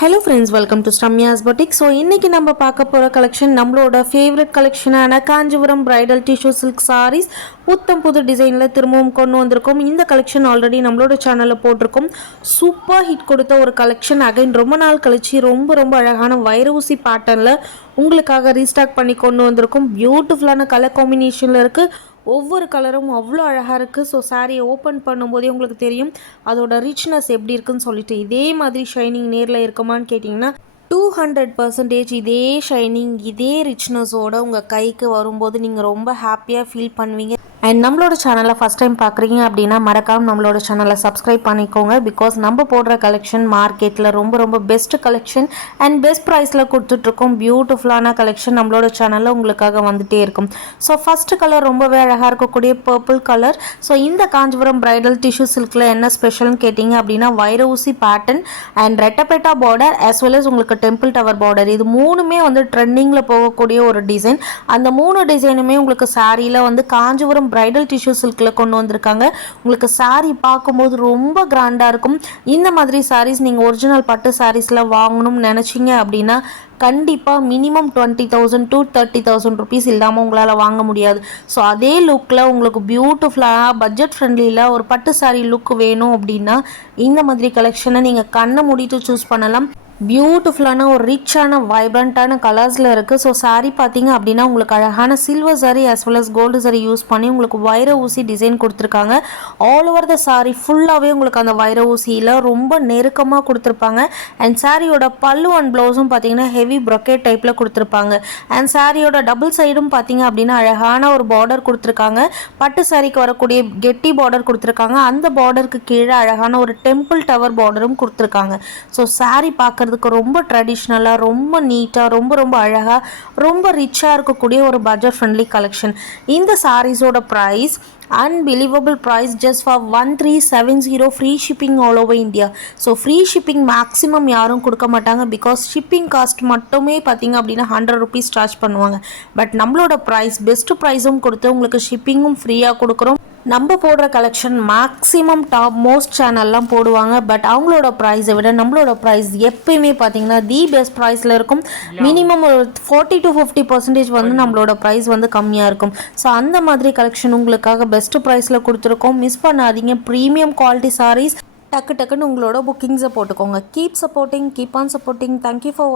Hello friends welcome to ஸ்டம்யாஸ் boutique so இன்றைக்கி நம்ம பார்க்க போகிற கலெக்ஷன் நம்மளோட favourite கலெக்ஷனான Kanchipuram bridal tissue silk sarees புத்தம் புது டிசைனில் திரும்பவும் கொண்டு வந்திருக்கோம். இந்த கலெக்ஷன் ஆல்ரெடி நம்மளோட சேனலில் போட்டிருக்கோம். சூப்பர் ஹிட் கொடுத்த ஒரு கலெக்ஷன் அகைன் ரொம்ப நாள் கழிச்சு ரொம்ப ரொம்ப அழகான வைர ஊசி பேட்டர்னில் உங்களுக்காக ரீஸ்டாக் பண்ணி கொண்டு வந்திருக்கோம். பியூட்டிஃபுல்லான கலர் காம்பினேஷனில் இருக்குது ஒவ்வொரு கலரும் அவ்வளோ அழகாக இருக்குது ஸோ சாரியை ஓப்பன் பண்ணும்போதே உங்களுக்கு தெரியும் அதோட ரிச்னஸ் எப்படி இருக்குன்னு சொல்லிட்டு. இதே மாதிரி ஷைனிங் நேரில் இருக்குமான்னு கேட்டிங்கன்னா டூ ஹண்ட்ரட் பர்சன்டேஜ் இதே ஷைனிங் இதே ரிச்னஸோட உங்கள் கைக்கு வரும்போது நீங்கள் ரொம்ப ஹாப்பியாக ஃபீல் பண்ணுவீங்க. அண்ட் நம்மளோட சேனலை ஃபஸ்ட் டைம் பார்க்குறீங்க அப்படின்னா மறக்காமல் நம்மளோட சேனலை சப்ஸ்கிரைப் பண்ணிக்கோங்க. பிகாஸ் நம்ம போடுற கலெக்ஷன் மார்க்கெட்டில் ரொம்ப ரொம்ப பெஸ்ட் கலெக்ஷன் அண்ட் பெஸ்ட் ப்ரைஸில் கொடுத்துட்ருக்கோம். பியூட்டிஃபுல்லான கலெக்ஷன் நம்மளோட சேனலில் உங்களுக்காக வந்துகிட்டே இருக்கும். ஸோ ஃபஸ்ட்டு கலர் ரொம்பவே அழகாக இருக்கக்கூடிய பர்பிள் கலர் ஸோ இந்த காஞ்சிபுரம் ப்ரைடல் டிஷ்யூ சில்கில் என்ன ஸ்பெஷல்னு கேட்டிங்க அப்படின்னா வைர ஊசி பேட்டர்ன் அண்ட் ரெட்டபெட்டா பார்டர் அஸ் வெல் அஸ் உங்களுக்கு டெம்பிள் டவர் பார்டர் இது மூணுமே வந்து ட்ரெண்டிங்கில் போகக்கூடிய ஒரு டிசைன் அந்த மூணு டிசைனுமே உங்களுக்கு சாரியில் வந்து காஞ்சிபுரம் பிரைடல் டிஷ்யூ சில்கில் கொண்டு வந்திருக்காங்க. உங்களுக்கு சாரீ பார்க்கும்போது ரொம்ப கிராண்டாக இருக்கும். இந்த மாதிரி சாரீஸ் நீங்கள் ஒரிஜினல் பட்டு சாரீஸில் வாங்கணும்னு நினச்சிங்க அப்படின்னா கண்டிப்பாக minimum twenty thousand to thirty thousand rupees இல்லாமல் உங்களால் வாங்க முடியாது. ஸோ அதே லுக்கில் உங்களுக்கு பியூட்டிஃபுல்லாக பட்ஜெட் ஃப்ரெண்ட்லியில் ஒரு பட்டு சாரீ லுக் வேணும் அப்படின்னா இந்த மாதிரி கலெக்ஷனை நீங்கள் கண்ணை மூடிட்டு சூஸ் பண்ணலாம். பியூட்டிஃபுல்லான ஒரு ரிச்சான வைப்ரண்ட்டான கலர்ஸில் இருக்குது ஸோ சாரீ பார்த்தீங்க அப்படின்னா உங்களுக்கு அழகான silver saree as well as gold saree use பண்ணி உங்களுக்கு வைர ஊசி டிசைன் கொடுத்துருக்காங்க. ஆல் ஓவர் த சாரீ ஃபுல்லாகவே உங்களுக்கு அந்த வைர ஊசியில் ரொம்ப நெருக்கமாக கொடுத்துருப்பாங்க. அண்ட் சாரியோட பல்லு அண்ட் ப்ளவுஸும் பார்த்தீங்கன்னா ஹெவி ப்ரொக்கேட் டைப்பில் கொடுத்துருப்பாங்க. அண்ட் சாரியோட டபுள் சைடும் பார்த்தீங்க அப்படின்னா அழகான ஒரு பார்டர் கொடுத்துருக்காங்க. பட்டு சாரிக்கு வரக்கூடிய கெட்டி பார்டர் கொடுத்துருக்காங்க. அந்த பார்டருக்கு கீழே அழகான ஒரு டெம்பிள் டவர் பார்டரும் கொடுத்துருக்காங்க. ஸோ saree பார்க்குறதுக்கு ரொம்ப ட்ரெடிஷ்னலாக ரொம்ப நீட்டாக ரொம்ப ரொம்ப அழகாக ரொம்ப ரிச்சாக இருக்கக்கூடிய ஒரு பட்ஜெட் ஃப்ரெண்ட்லி கலெக்ஷன் இந்த சாரீஸோட price unbelievable price just for one three seven zero free shipping all over India so free shipping maximum யாரும் கொடுக்க மாட்டாங்க. பிகாஸ் ஷிப்பிங் காஸ்ட் மட்டுமே பார்த்தீங்க அப்படின்னா ஹண்ட்ரட் ருபீஸ் சார்ஜ் பண்ணுவாங்க. பட் நம்மளோட ப்ரைஸ் பெஸ்ட் ப்ரைஸும் கொடுத்து உங்களுக்கு ஷிப்பிங்கும் ஃப்ரீயாக கொடுக்குறோம். நம்ம போடுற கலெக்ஷன் மேக்ஸிமம் டாப் மோஸ்ட் சேனல்லாம் போடுவாங்க. பட் அவங்களோட ப்ரைஸை விட நம்மளோட ப்ரைஸ் எப்பயுமே பார்த்தீங்கன்னா தி பெஸ்ட் ப்ரைஸில் இருக்கும். மினிமம் ஒரு ஃபார்ட்டி டு ஃபிஃப்டி பர்சன்டேஜ் வந்து நம்மளோட ப்ரைஸ் வந்து கம்மியாக இருக்கும். ஸோ அந்த மாதிரி கலெக்ஷன் உங்களுக்காக பெஸ்ட் ப்ரைஸில் கொடுத்துருக்கோம். மிஸ் பண்ணாதீங்க. ப்ரீமியம் குவாலிட்டி சாரீஸ் டக்கு டக்குன்னு உங்களோட புக்கிங்ஸை போட்டுக்கோங்க. Keep supporting keep on supporting thank you for